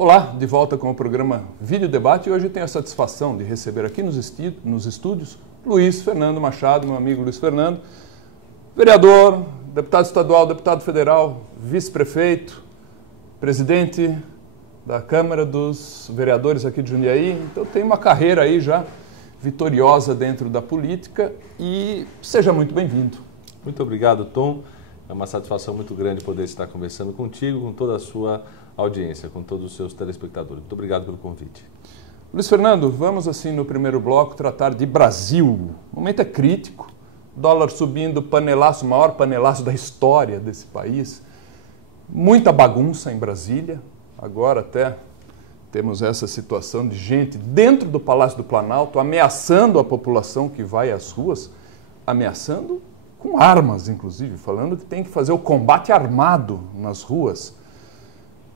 Olá, de volta com o programa Vídeo Debate e hoje tenho a satisfação de receber aqui nos estúdios Luiz Fernando Machado, meu amigo Luiz Fernando, vereador, deputado estadual, deputado federal, vice-prefeito, presidente da Câmara dos Vereadores aqui de Jundiaí. Então tem uma carreira aí já vitoriosa dentro da política e seja muito bem-vindo. Muito obrigado, Tom. É uma satisfação muito grande poder estar conversando contigo, com toda a sua audiência, com todos os seus telespectadores. Muito obrigado pelo convite. Luiz Fernando, vamos assim no primeiro bloco tratar de Brasil. O momento é crítico, dólar subindo, panelaço, o maior panelaço da história desse país. Muita bagunça em Brasília, agora até temos essa situação de gente dentro do Palácio do Planalto ameaçando a população que vai às ruas, ameaçando com armas, inclusive, falando que tem que fazer o combate armado nas ruas.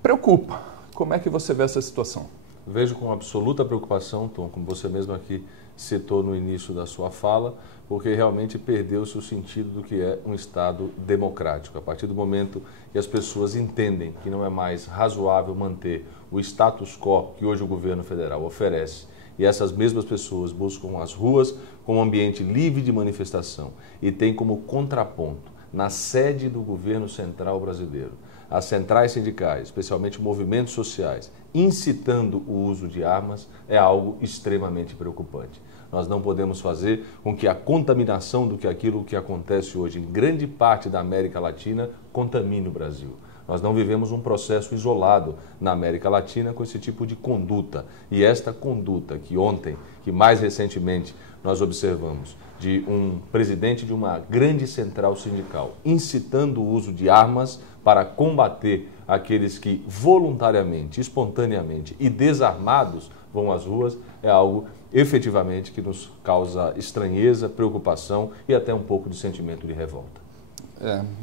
Preocupa. Como é que você vê essa situação? Vejo com absoluta preocupação, Tom, como você mesmo aqui citou no início da sua fala, porque realmente perdeu-se o sentido do que é um Estado democrático. A partir do momento que as pessoas entendem que não é mais razoável manter o status quo que hoje o governo federal oferece, e essas mesmas pessoas buscam as ruas como um ambiente livre de manifestação e tem como contraponto, na sede do governo central brasileiro, as centrais sindicais, especialmente movimentos sociais, incitando o uso de armas, é algo extremamente preocupante. Nós não podemos fazer com que a contaminação do que aquilo que acontece hoje em grande parte da América Latina contamine o Brasil. Nós não vivemos um processo isolado na América Latina com esse tipo de conduta. E esta conduta que ontem, que mais recentemente nós observamos, de um presidente de uma grande central sindical incitando o uso de armas para combater aqueles que voluntariamente, espontaneamente e desarmados vão às ruas, é algo efetivamente que nos causa estranheza, preocupação e até um pouco de sentimento de revolta.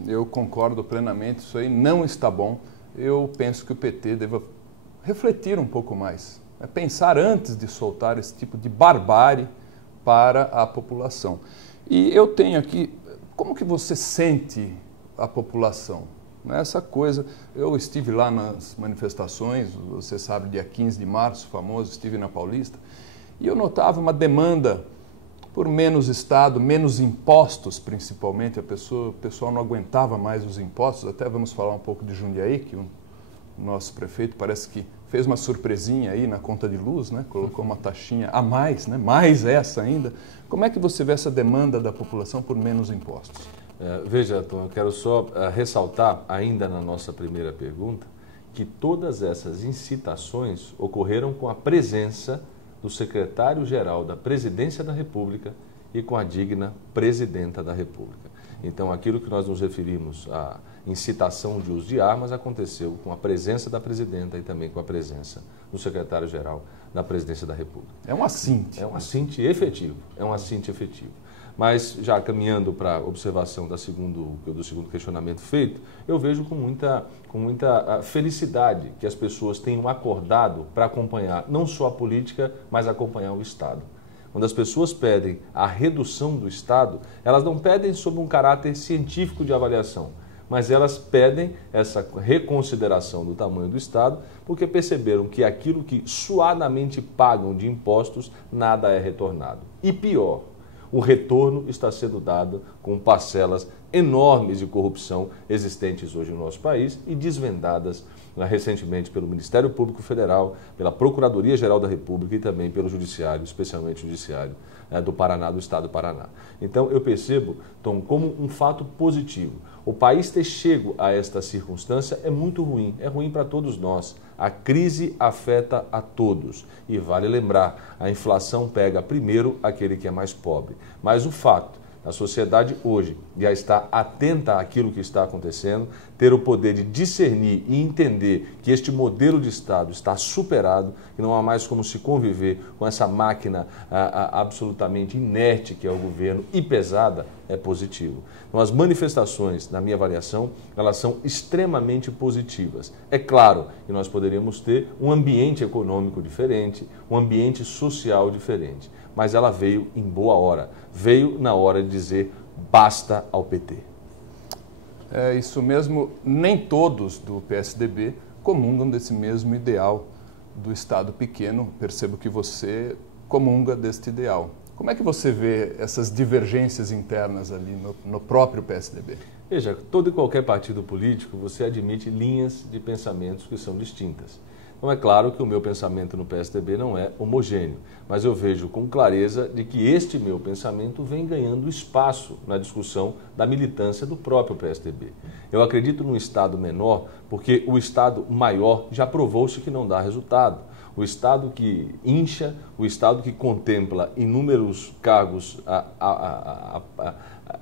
Eu concordo plenamente, isso aí não está bom. Eu penso que o PT deva refletir um pouco mais, pensar antes de soltar esse tipo de barbárie para a população. E eu tenho aqui, como que você sente a população? Essa coisa, eu estive lá nas manifestações, você sabe, dia 15 de março, famoso, estive na Paulista, e eu notava uma demanda por menos Estado, menos impostos, principalmente. O pessoal não aguentava mais os impostos. Até vamos falar um pouco de Jundiaí, que o nosso prefeito parece que fez uma surpresinha aí na conta de luz, né? Colocou uma taxinha a mais, né? Mais essa ainda. Como é que você vê essa demanda da população por menos impostos? Veja, Tom, eu quero só ressaltar, ainda na nossa primeira pergunta, que todas essas incitações ocorreram com a presença do secretário-geral da Presidência da República e com a digna Presidenta da República. Então, aquilo que nós nos referimos à incitação de uso de armas aconteceu com a presença da Presidenta e também com a presença do secretário-geral da Presidência da República. É um assinte. É um assinte efetivo, Mas, já caminhando para a observação do segundo questionamento feito, eu vejo com muita felicidade que as pessoas tenham acordado para acompanhar não só a política, mas acompanhar o Estado. Quando as pessoas pedem a redução do Estado, elas não pedem sob um caráter científico de avaliação, mas elas pedem essa reconsideração do tamanho do Estado, porque perceberam que aquilo que suadamente pagam de impostos, nada é retornado. E pior, o retorno está sendo dado com parcelas enormes de corrupção existentes hoje no nosso país e desvendadas recentemente pelo Ministério Público Federal, pela Procuradoria-Geral da República e também pelo Judiciário, especialmente o Judiciário do Paraná, do Estado do Paraná. Então eu percebo, Tom, como um fato positivo. O país ter chego a esta circunstância é muito ruim, é ruim para todos nós. A crise afeta a todos e vale lembrar, a inflação pega primeiro aquele que é mais pobre. Mas o fato a sociedade hoje já está atenta àquilo que está acontecendo, ter o poder de discernir e entender que este modelo de Estado está superado, que não há mais como se conviver com essa máquina absolutamente inerte que é o governo e pesada, é positivo. Então, as manifestações, na minha avaliação, elas são extremamente positivas. É claro que nós poderíamos ter um ambiente econômico diferente, um ambiente social diferente, mas ela veio em boa hora, veio na hora de dizer basta ao PT. É isso mesmo, nem todos do PSDB comungam desse mesmo ideal do Estado pequeno. Percebo que você comunga deste ideal. Como é que você vê essas divergências internas ali no próprio PSDB? Veja, todo e qualquer partido político, você admite linhas de pensamentos que são distintas. Então é claro que o meu pensamento no PSDB não é homogêneo, mas eu vejo com clareza de que este meu pensamento vem ganhando espaço na discussão da militância do próprio PSDB. Eu acredito num Estado menor porque o Estado maior já provou-se que não dá resultado. O Estado que incha, o Estado que contempla inúmeros cargos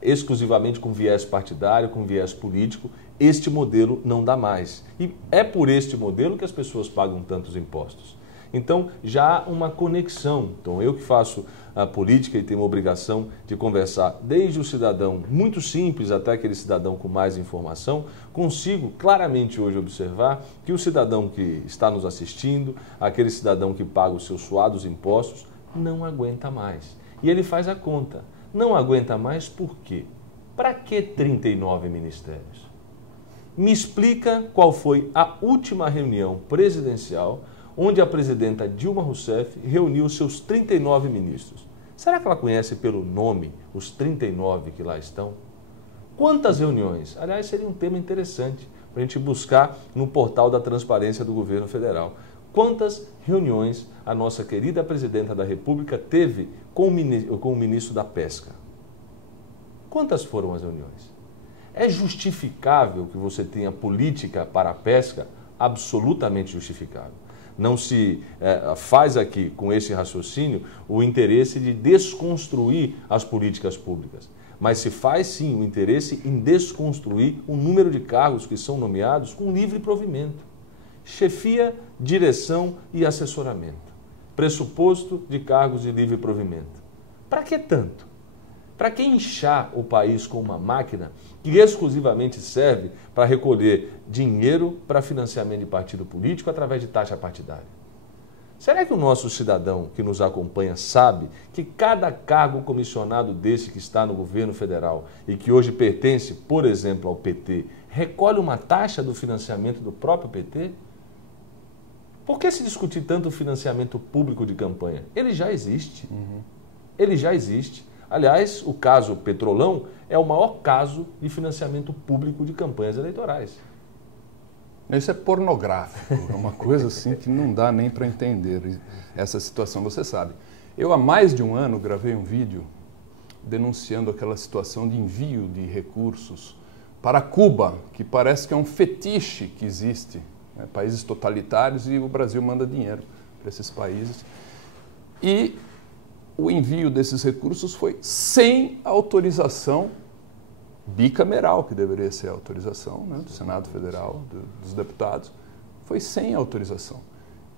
exclusivamente com viés partidário, com viés político, este modelo não dá mais. E é por este modelo que as pessoas pagam tantos impostos. Então, já há uma conexão. Então, eu que faço a política e tenho a obrigação de conversar desde o cidadão muito simples até aquele cidadão com mais informação, consigo claramente hoje observar que o cidadão que está nos assistindo, aquele cidadão que paga os seus suados impostos, não aguenta mais. E ele faz a conta. Não aguenta mais por quê? Para que 39 ministérios? Me explica qual foi a última reunião presidencial onde a presidenta Dilma Rousseff reuniu seus 39 ministros. Será que ela conhece pelo nome os 39 que lá estão? Quantas reuniões? Aliás, seria um tema interessante para a gente buscar no portal da transparência do governo federal. Quantas reuniões a nossa querida presidenta da República teve com o ministro da Pesca? Quantas foram as reuniões? É justificável que você tenha política para a pesca? Absolutamente justificável. Não se faz aqui, com esse raciocínio, o interesse de desconstruir as políticas públicas. Mas se faz, sim, o interesse em desconstruir o número de cargos que são nomeados com livre provimento. Chefia, direção e assessoramento. Pressuposto de cargos de livre provimento. Para que tanto? Para que inchar o país com uma máquina que exclusivamente serve para recolher dinheiro para financiamento de partido político através de taxa partidária? Será que o nosso cidadão que nos acompanha sabe que cada cargo comissionado desse que está no governo federal e que hoje pertence, por exemplo, ao PT, recolhe uma taxa do financiamento do próprio PT? Por que se discutir tanto o financiamento público de campanha? Ele já existe. Ele já existe. Aliás, o caso Petrolão é o maior caso de financiamento público de campanhas eleitorais. Isso é pornográfico, é uma coisa assim que não dá nem para entender essa situação, você sabe. Eu há mais de um ano gravei um vídeo denunciando aquela situação de envio de recursos para Cuba, que parece que é um fetiche que existe, né? Países totalitários, e o Brasil manda dinheiro para esses países. E o envio desses recursos foi sem autorização bicameral, que deveria ser a autorização, né, do Senado Federal, dos deputados, foi sem autorização.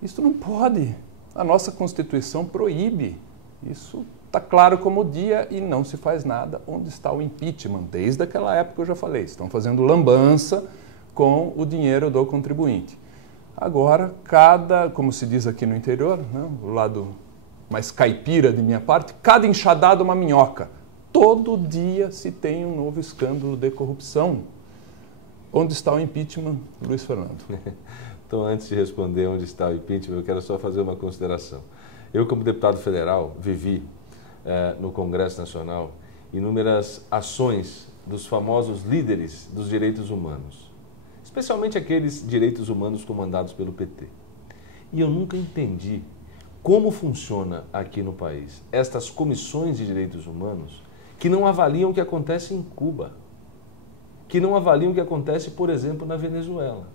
Isso não pode. A nossa Constituição proíbe. Isso está claro como o dia e não se faz nada. Onde está o impeachment? Desde aquela época eu já falei, estão fazendo lambança com o dinheiro do contribuinte. Agora, como se diz aqui no interior, né, o lado mais caipira de minha parte, cada enxadada uma minhoca. Todo dia se tem um novo escândalo de corrupção. Onde está o impeachment, Luiz Fernando? Então, antes de responder onde está o impeachment, eu quero só fazer uma consideração. Eu, como deputado federal, vivi no Congresso Nacional inúmeras ações dos famosos líderes dos direitos humanos, especialmente aqueles direitos humanos comandados pelo PT. E eu nunca entendi como funciona aqui no país estas comissões de direitos humanos que não avaliam o que acontece em Cuba, que não avaliam o que acontece, por exemplo, na Venezuela.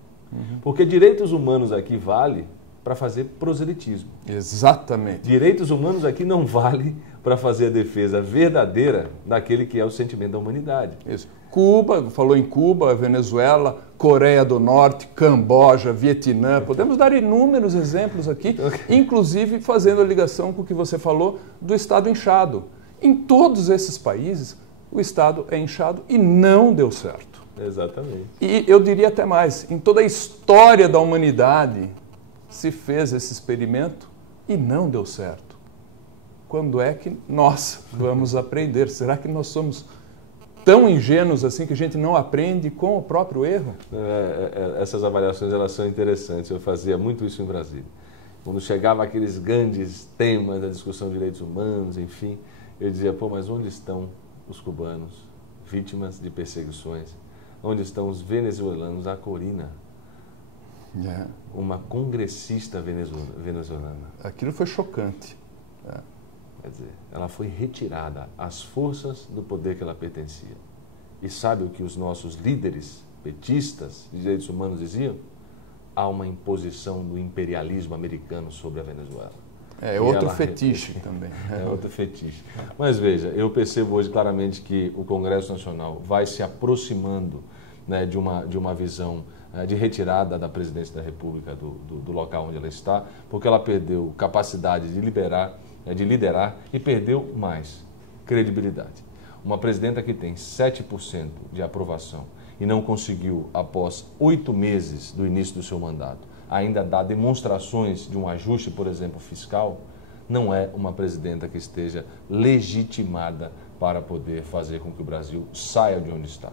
Porque direitos humanos aqui vale para fazer proselitismo. Exatamente. Direitos humanos aqui não vale para fazer a defesa verdadeira daquele que é o sentimento da humanidade. Isso. Cuba, falou em Cuba, Venezuela, Coreia do Norte, Camboja, Vietnã. Podemos dar inúmeros exemplos aqui, inclusive fazendo a ligação com o que você falou do Estado inchado. Em todos esses países, o Estado é inchado e não deu certo. Exatamente. E eu diria até mais, em toda a história da humanidade se fez esse experimento e não deu certo. Quando é que nós vamos aprender? Será que nós somos tão ingênuos assim que a gente não aprende com o próprio erro? Essas avaliações elas são interessantes. Eu fazia muito isso em Brasília. Quando chegava aqueles grandes temas da discussão de direitos humanos, enfim, eu dizia, pô, mas onde estão os cubanos, vítimas de perseguições? Onde estão os venezuelanos? A Corina, uma congressista venezuelana. Aquilo foi chocante. Quer dizer, ela foi retirada às forças do poder que ela pertencia. E sabe o que os nossos líderes petistas de direitos humanos diziam? Há uma imposição do imperialismo americano sobre a Venezuela. É outro fetiche também. É outro fetiche. Mas veja, eu percebo hoje claramente que o Congresso Nacional vai se aproximando, né, de uma visão de retirada da presidência da República do local onde ela está, porque ela perdeu capacidade de liderar e perdeu mais credibilidade. Uma presidenta que tem 7% de aprovação e não conseguiu, após 8 meses do início do seu mandato, ainda dar demonstrações de um ajuste, por exemplo, fiscal, não é uma presidenta que esteja legitimada para poder fazer com que o Brasil saia de onde está,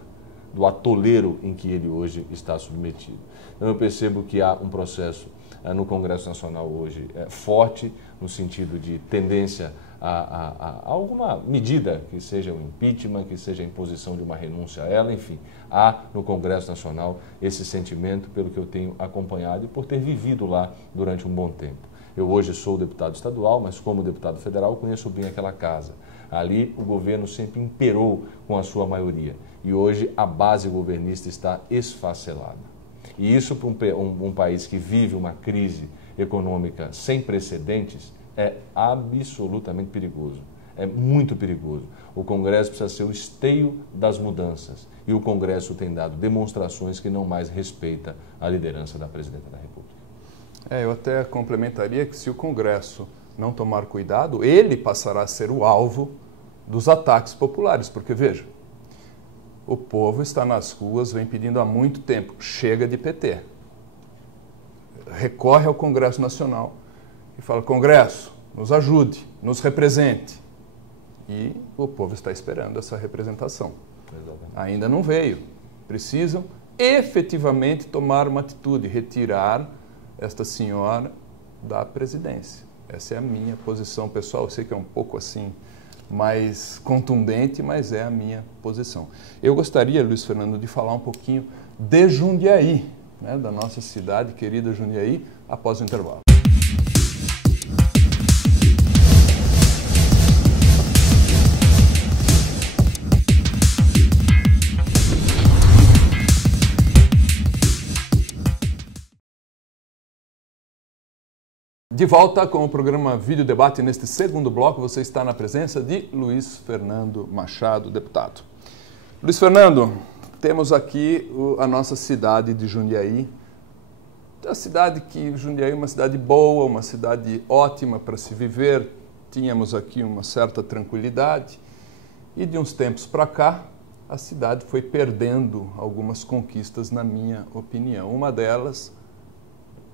do atoleiro em que ele hoje está submetido. Então eu percebo que há um processo no Congresso Nacional hoje forte, no sentido de tendência a alguma medida, que seja um impeachment, que seja a imposição de uma renúncia a ela, enfim. Há no Congresso Nacional esse sentimento, pelo que eu tenho acompanhado e por ter vivido lá durante um bom tempo. Eu hoje sou deputado estadual, mas como deputado federal conheço bem aquela casa. Ali o governo sempre imperou com a sua maioria e hoje a base governista está esfacelada. E isso para um país que vive uma crise econômica sem precedentes é absolutamente perigoso, é muito perigoso. O Congresso precisa ser o esteio das mudanças e o Congresso tem dado demonstrações que não mais respeita a liderança da Presidenta da República. Eu até complementaria que se o Congresso não tomar cuidado, ele passará a ser o alvo dos ataques populares, porque veja, o povo está nas ruas, vem pedindo há muito tempo, chega de PT. Recorre ao Congresso Nacional e fala, Congresso, nos ajude, nos represente. E o povo está esperando essa representação. Exatamente. Ainda não veio. Precisam efetivamente tomar uma atitude, retirar esta senhora da presidência. Essa é a minha posição pessoal. Eu sei que é um pouco assim mais contundente, mas é a minha posição. Eu gostaria, Luiz Fernando, de falar um pouquinho de Jundiaí, né, da nossa cidade querida Jundiaí, após o intervalo. De volta com o programa Vídeo Debate. Neste segundo bloco, você está na presença de Luiz Fernando Machado, deputado. Luiz Fernando, temos aqui a nossa cidade de Jundiaí. Jundiaí é uma cidade boa, uma cidade ótima para se viver. Tínhamos aqui uma certa tranquilidade. E de uns tempos para cá, a cidade foi perdendo algumas conquistas, na minha opinião. Uma delas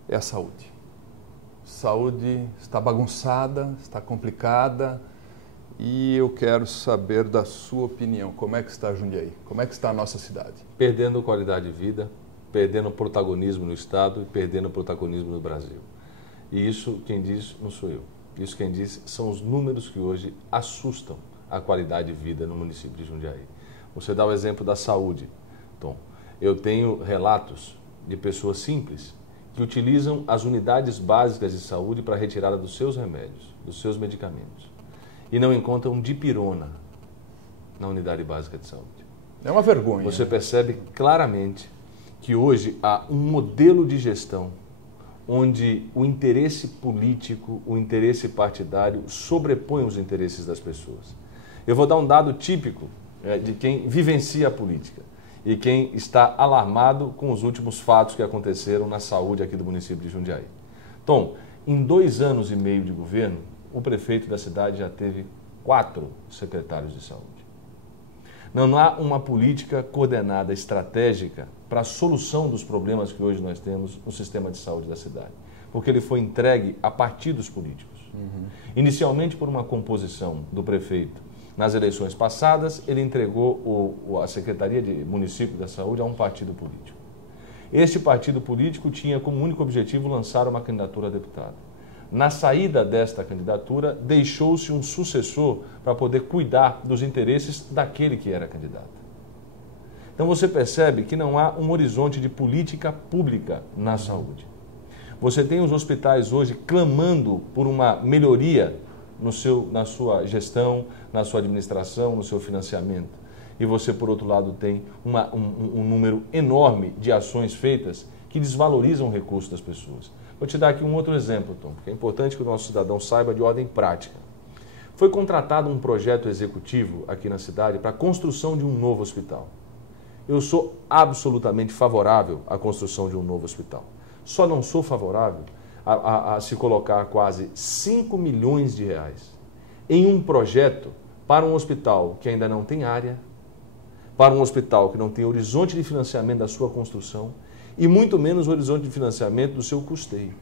é a saúde. Saúde está bagunçada, está complicada e eu quero saber da sua opinião. Como é que está Jundiaí? Como é que está a nossa cidade? Perdendo qualidade de vida, perdendo protagonismo no Estado e perdendo protagonismo no Brasil. E isso quem diz não sou eu. Isso quem diz são os números que hoje assustam a qualidade de vida no município de Jundiaí. Você dá o exemplo da saúde, Tom. Eu tenho relatos de pessoas simples que utilizam as unidades básicas de saúde para a retirada dos seus remédios, dos seus medicamentos, e não encontram dipirona na unidade básica de saúde. É uma vergonha. Você percebe claramente que hoje há um modelo de gestão onde o interesse político, o interesse partidário sobrepõe os interesses das pessoas. Eu vou dar um dado típico de quem vivencia a política e quem está alarmado com os últimos fatos que aconteceram na saúde aqui do município de Jundiaí. Tom, em 2 anos e meio de governo, o prefeito da cidade já teve 4 secretários de saúde. Não há uma política coordenada, estratégica, para a solução dos problemas que hoje nós temos no sistema de saúde da cidade, porque ele foi entregue a partidos políticos. Inicialmente por uma composição do prefeito Nas eleições passadas, ele entregou a Secretaria de Município da Saúde a um partido político. Este partido político tinha como único objetivo lançar uma candidatura a deputado. Na saída desta candidatura, deixou-se um sucessor para poder cuidar dos interesses daquele que era candidato. Então você percebe que não há um horizonte de política pública na saúde. Você tem os hospitais hoje clamando por uma melhoria na sua gestão, na sua administração, no seu financiamento. E você, por outro lado, tem um número enorme de ações feitas que desvalorizam o recurso das pessoas. Vou te dar aqui um outro exemplo, Tom, porque é importante que o nosso cidadão saiba de ordem prática. Foi contratado um projeto executivo aqui na cidade para a construção de um novo hospital. Eu sou absolutamente favorável à construção de um novo hospital. Só não sou favorável a se colocar quase 5 milhões de reais em um projeto para um hospital que ainda não tem área, para um hospital que não tem horizonte de financiamento da sua construção e muito menos horizonte de financiamento do seu custeio.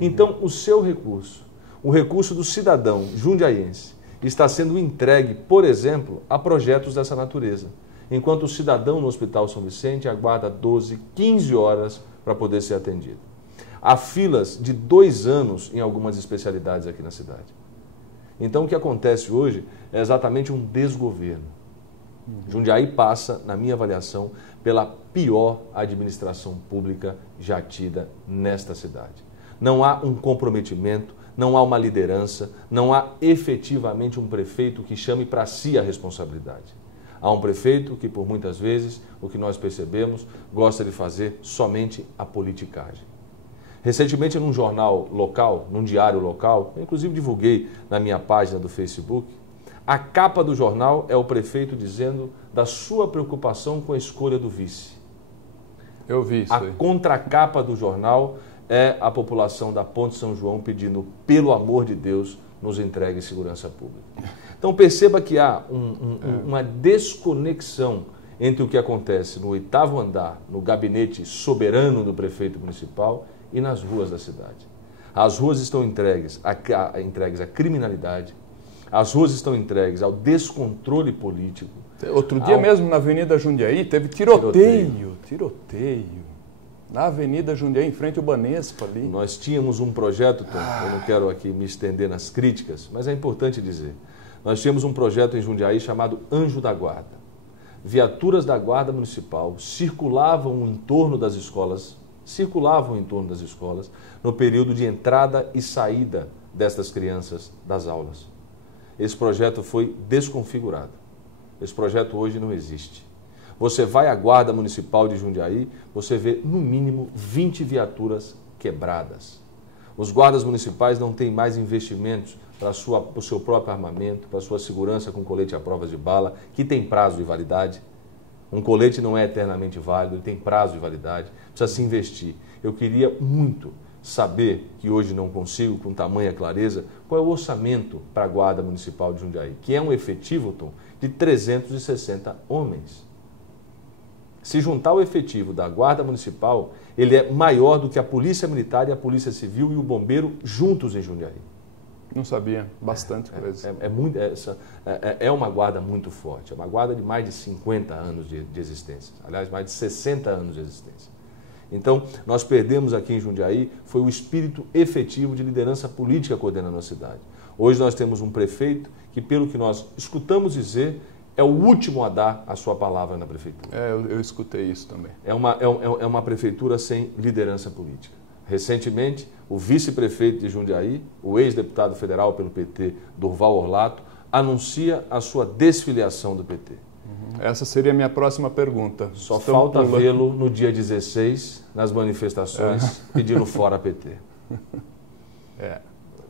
Então, o seu recurso, o recurso do cidadão jundiaiense, está sendo entregue, por exemplo, a projetos dessa natureza, enquanto o cidadão no Hospital São Vicente aguarda 12, 15 horas para poder ser atendido. Há filas de 2 anos em algumas especialidades aqui na cidade. Então, o que acontece hoje é exatamente um desgoverno. Jundiaí passa, na minha avaliação, pela pior administração pública já tida nesta cidade. Não há um comprometimento, não há uma liderança, não há efetivamente um prefeito que chame para si a responsabilidade. Há um prefeito que, por muitas vezes, o que nós percebemos, gosta de fazer somente a politicagem. Recentemente, num jornal local, num diário local, eu inclusive divulguei na minha página do Facebook, a capa do jornal é o prefeito dizendo da sua preocupação com a escolha do vice. Eu vi isso aí. A contracapa do jornal é a população da Ponte São João pedindo, pelo amor de Deus, nos entregue segurança pública. Então perceba que há uma desconexão entre o que acontece no 8º andar, no gabinete soberano do prefeito municipal e nas ruas da cidade. As ruas estão entregues à criminalidade, as ruas estão entregues ao descontrole político. Outro dia mesmo na Avenida Jundiaí teve tiroteio. Na Avenida Jundiaí, em frente ao Banespa ali. Nós tínhamos um projeto, Tom, eu não quero aqui me estender nas críticas, mas é importante dizer. Nós tínhamos um projeto em Jundiaí chamado Anjo da Guarda. Viaturas da Guarda Municipal circulavam em torno das escolas no período de entrada e saída destas crianças das aulas. Esse projeto foi desconfigurado. Esse projeto hoje não existe. Você vai à Guarda Municipal de Jundiaí, você vê no mínimo 20 viaturas quebradas. Os guardas municipais não têm mais investimentos para o seu próprio armamento, para a sua segurança com colete à prova de bala, que tem prazo de validade. Um colete não é eternamente válido, ele tem prazo de validade, precisa se investir. Eu queria muito saber, que hoje não consigo com tamanha clareza, qual é o orçamento para a Guarda Municipal de Jundiaí, que é um efetivo, Tom, de 360 homens. Se juntar o efetivo da Guarda Municipal, ele é maior do que a Polícia Militar e a Polícia Civil e o Bombeiro juntos em Jundiaí. Não sabia, bastante coisa. É uma guarda muito forte, é uma guarda de mais de 50 anos de existência, aliás, mais de 60 anos de existência. Então, nós perdemos aqui em Jundiaí, foi o espírito efetivo de liderança política coordenando a cidade. Hoje nós temos um prefeito que, pelo que nós escutamos dizer, é o último a dar a sua palavra na prefeitura. Eu escutei isso também. É uma prefeitura sem liderança política. Recentemente, o vice-prefeito de Jundiaí, o ex-deputado federal pelo PT, Durval Orlato, anuncia a sua desfiliação do PT. Essa seria a minha próxima pergunta. Só falta vê-lo no dia 16, nas manifestações, pedindo fora PT.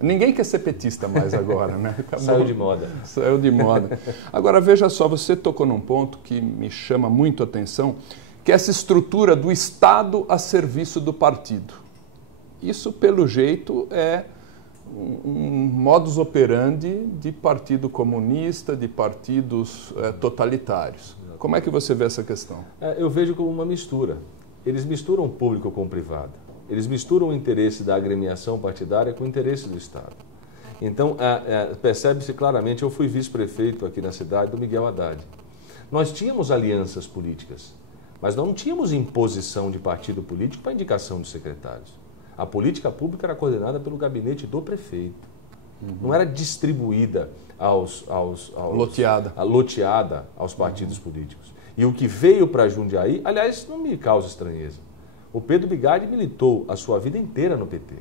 Ninguém quer ser petista mais agora, né? Saiu de moda. Saiu de moda. Agora, veja só, você tocou num ponto que me chama muito a atenção, que é essa estrutura do Estado a serviço do partido. Isso, pelo jeito, é um modus operandi de partido comunista, de partidos totalitários. Como é que você vê essa questão? Eu vejo como uma mistura. Eles misturam público com privado. Eles misturam o interesse da agremiação partidária com o interesse do Estado. Então, percebe-se claramente, eu fui vice-prefeito aqui na cidade do Miguel Haddad. Nós tínhamos alianças políticas, mas não tínhamos imposição de partido político para indicação de secretários. A política pública era coordenada pelo gabinete do prefeito. Não era distribuída loteada aos partidos políticos. E o que veio para Jundiaí, aliás, não me causa estranheza. O Pedro Bigatti militou a sua vida inteira no PT.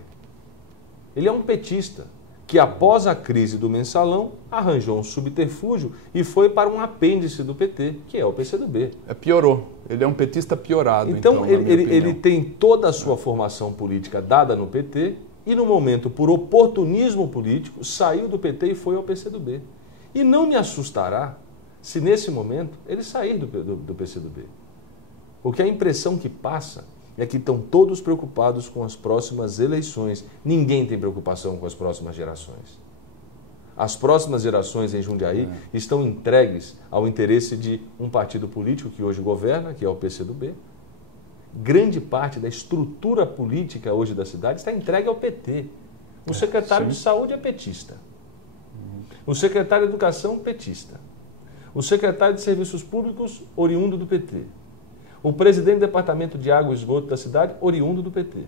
Ele é um petista que, após a crise do mensalão, arranjou um subterfúgio e foi para um apêndice do PT, que é o PCdoB. Piorou. Ele é um petista piorado. Então ele tem toda a sua formação política dada no PT e, no momento, por oportunismo político, saiu do PT e foi ao PCdoB. E não me assustará se, nesse momento, ele sair do PCdoB. Porque a impressão que passa é que estão todos preocupados com as próximas eleições. Ninguém tem preocupação com as próximas gerações. As próximas gerações em Jundiaí estão entregues ao interesse de um partido político que hoje governa, que é o PCdoB. Grande parte da estrutura política hoje da cidade está entregue ao PT. O secretário de Saúde é petista. O secretário de Educação, petista. O secretário de Serviços Públicos, oriundo do PT. O presidente do Departamento de Água e Esgoto da cidade, oriundo do PT.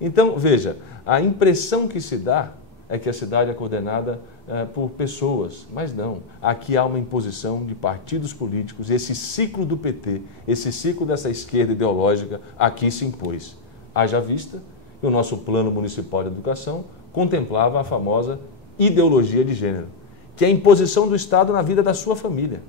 Então, veja, a impressão que se dá é que a cidade é coordenada por pessoas, mas não. Aqui há uma imposição de partidos políticos e esse ciclo do PT, esse ciclo dessa esquerda ideológica, aqui se impôs. Haja vista que o nosso Plano Municipal de Educação contemplava a famosa ideologia de gênero, que é a imposição do Estado na vida da sua família.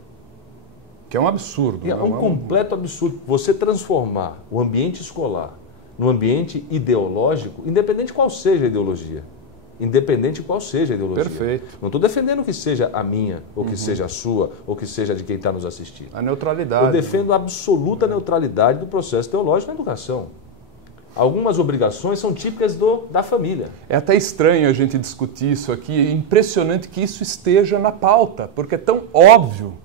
Que é um absurdo. É um completo absurdo. Você transformar o ambiente escolar no ambiente ideológico, independente qual seja a ideologia. Independente qual seja a ideologia. Perfeito. Não estou defendendo que seja a minha, ou que seja a sua, ou que seja de quem está nos assistindo. A neutralidade. Eu defendo a absoluta neutralidade do processo teológico na educação. Algumas obrigações são típicas da família. É até estranho a gente discutir isso aqui. É impressionante que isso esteja na pauta, porque é tão óbvio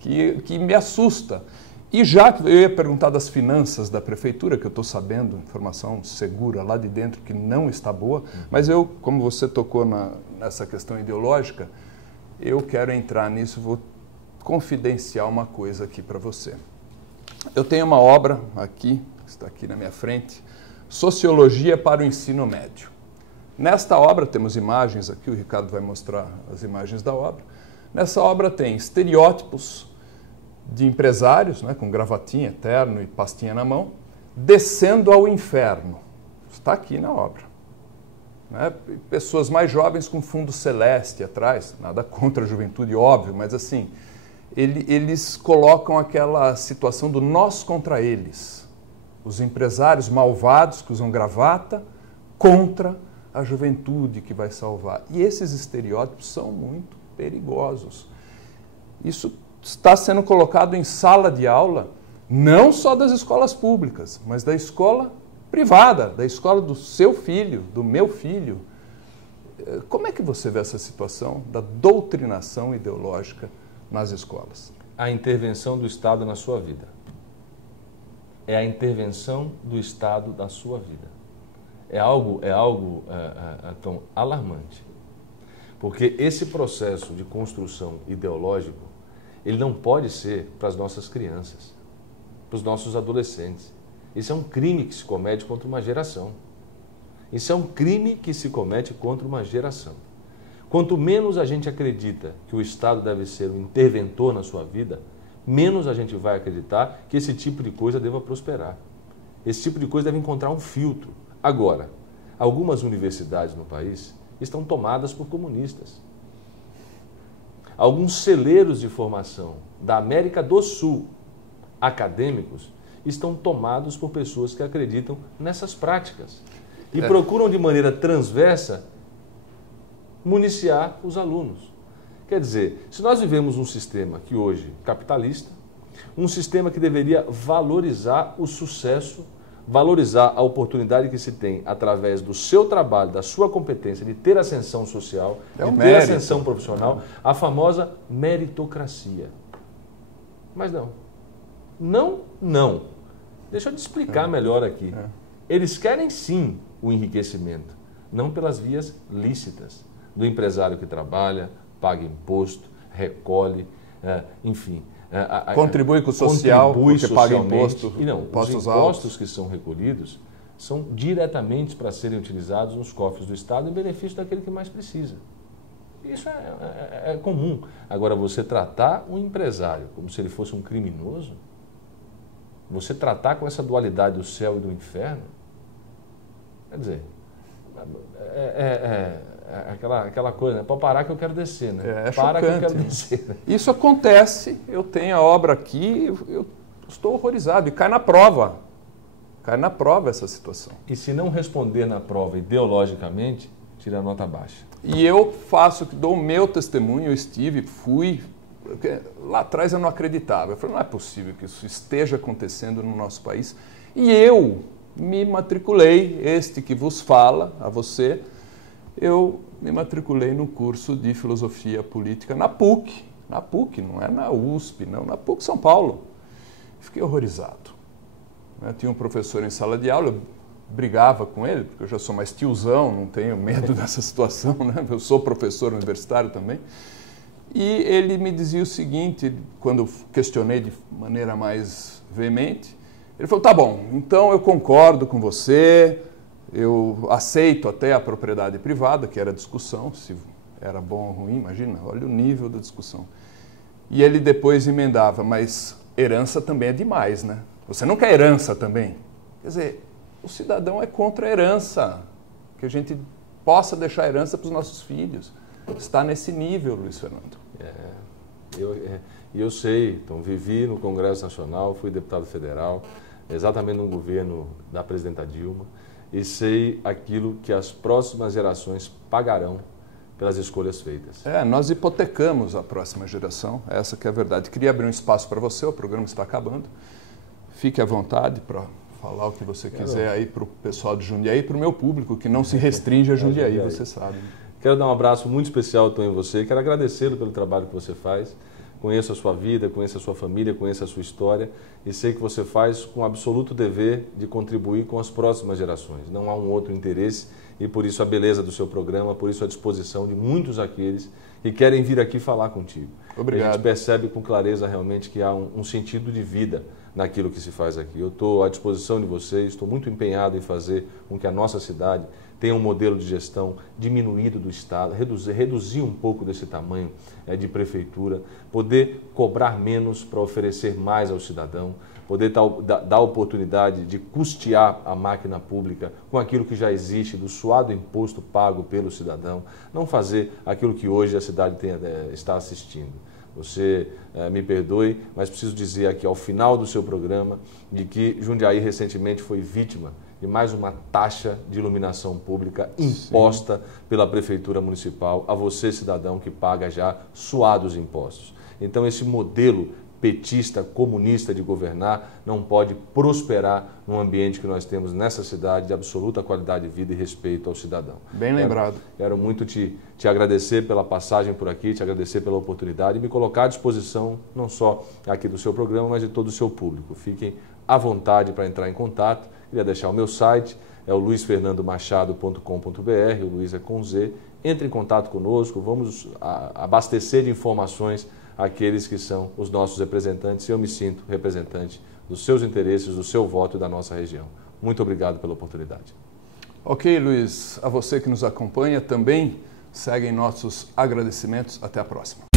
que me assusta. E já que eu ia perguntar das finanças da prefeitura, que eu estou sabendo, informação segura lá de dentro, que não está boa, mas eu, como você tocou nessa questão ideológica, eu quero entrar nisso, vou confidenciar uma coisa aqui para você. Eu tenho uma obra aqui, que está aqui na minha frente, Sociologia para o Ensino Médio. Nesta obra, temos imagens aqui, o Ricardo vai mostrar as imagens da obra. Nessa obra tem estereótipos de empresários, né, com gravatinha, terno e pastinha na mão, descendo ao inferno. Está aqui na obra. Né? Pessoas mais jovens com fundo celeste atrás, nada contra a juventude, óbvio, mas assim, eles colocam aquela situação do nós contra eles. Os empresários malvados que usam gravata contra a juventude que vai salvar. E esses estereótipos são muito perigosos. Isso está sendo colocado em sala de aula, não só das escolas públicas, mas da escola privada, da escola do seu filho, do meu filho. Como é que você vê essa situação da doutrinação ideológica nas escolas? A intervenção do Estado na sua vida. É a intervenção do Estado na sua vida. É algo tão alarmante. Porque esse processo de construção ideológico, ele não pode ser para as nossas crianças, para os nossos adolescentes. Isso é um crime que se comete contra uma geração. Isso é um crime que se comete contra uma geração. Quanto menos a gente acredita que o Estado deve ser um interventor na sua vida, menos a gente vai acreditar que esse tipo de coisa deva prosperar. Esse tipo de coisa deve encontrar um filtro. Agora, algumas universidades no país estão tomadas por comunistas. Alguns celeiros de formação da América do Sul, acadêmicos, estão tomados por pessoas que acreditam nessas práticas e procuram de maneira transversa municiar os alunos. Quer dizer, se nós vivemos um sistema que hoje é capitalista, um sistema que deveria valorizar o sucesso, valorizar a oportunidade que se tem através do seu trabalho, da sua competência, de ter ascensão social, de ter ascensão profissional, a famosa meritocracia. Mas não. Não. Deixa eu te explicar melhor aqui. Eles querem sim o enriquecimento, não pelas vias lícitas, do empresário que trabalha, paga imposto, recolhe, enfim. Contribui com o social, porque paga imposto. E não, os impostos que são recolhidos são diretamente para serem utilizados nos cofres do Estado em benefício daquele que mais precisa. Isso é comum. Agora, você tratar um empresário como se ele fosse um criminoso, você tratar com essa dualidade do céu e do inferno, quer dizer, aquela coisa, né? Pode parar que eu quero descer, né? É Para chocante, que eu quero né? descer. Né? Isso acontece, eu tenho a obra aqui, eu estou horrorizado e cai na prova. Cai na prova essa situação. E se não responder na prova ideologicamente, tira a nota baixa. E eu dou o meu testemunho, eu fui, porque lá atrás eu não acreditava. Eu falei, não é possível que isso esteja acontecendo no nosso país. E eu me matriculei, este que vos fala a você, eu me matriculei no curso de Filosofia Política na PUC, não é na USP, não, na PUC São Paulo. Fiquei horrorizado. Eu tinha um professor em sala de aula, eu brigava com ele, porque eu já sou mais tiozão, não tenho medo dessa situação, né? Eu sou professor universitário também. E ele me dizia o seguinte, quando eu questionei de maneira mais veemente, ele falou, tá bom, então eu concordo com você, eu aceito até a propriedade privada, que era a discussão, se era bom ou ruim, imagina, olha o nível da discussão. E ele depois emendava, mas herança também é demais, né? Você não quer herança também? Quer dizer, o cidadão é contra a herança, que a gente possa deixar herança para os nossos filhos. Está nesse nível, Luiz Fernando. Eu sei, então vivi no Congresso Nacional, fui deputado federal, exatamente no governo da presidenta Dilma, e sei aquilo que as próximas gerações pagarão pelas escolhas feitas. Nós hipotecamos a próxima geração, essa que é a verdade. Queria abrir um espaço para você, o programa está acabando. Fique à vontade para falar o que você quiser aí para o pessoal de Jundiaí, para o meu público, que não se restringe a Jundiaí, você sabe. Quero dar um abraço muito especial, Tom, em você. Quero agradecê-lo pelo trabalho que você faz. Conheço a sua vida, conheço a sua família, conheço a sua história e sei que você faz com absoluto dever de contribuir com as próximas gerações. Não há um outro interesse e por isso a beleza do seu programa, por isso a disposição de muitos aqueles que querem vir aqui falar contigo. Obrigado. A gente percebe com clareza realmente que há um sentido de vida naquilo que se faz aqui. Eu estou à disposição de vocês, estou muito empenhado em fazer com que a nossa cidade tenha um modelo de gestão diminuído do Estado, reduzir um pouco desse tamanho de prefeitura, poder cobrar menos para oferecer mais ao cidadão, poder dar oportunidade de custear a máquina pública com aquilo que já existe, do suado imposto pago pelo cidadão, não fazer aquilo que hoje a cidade está assistindo. Você me perdoe, mas preciso dizer aqui ao final do seu programa de que Jundiaí recentemente foi vítima de mais uma taxa de iluminação pública imposta pela Prefeitura Municipal a você, cidadão, que paga já suados impostos. Então, esse modelo petista, comunista de governar não pode prosperar num ambiente que nós temos nessa cidade de absoluta qualidade de vida e respeito ao cidadão. Bem lembrado. Quero muito te agradecer pela passagem por aqui, te agradecer pela oportunidade e me colocar à disposição não só aqui do seu programa, mas de todo o seu público. Fiquem à vontade para entrar em contato. Queria deixar o meu site, é o luisfernandomachado.com.br, o Luiz é com Z. Entre em contato conosco, vamos abastecer de informações aqueles que são os nossos representantes. Eu me sinto representante dos seus interesses, do seu voto e da nossa região. Muito obrigado pela oportunidade. Ok, Luiz. A você que nos acompanha também, seguem nossos agradecimentos. Até a próxima.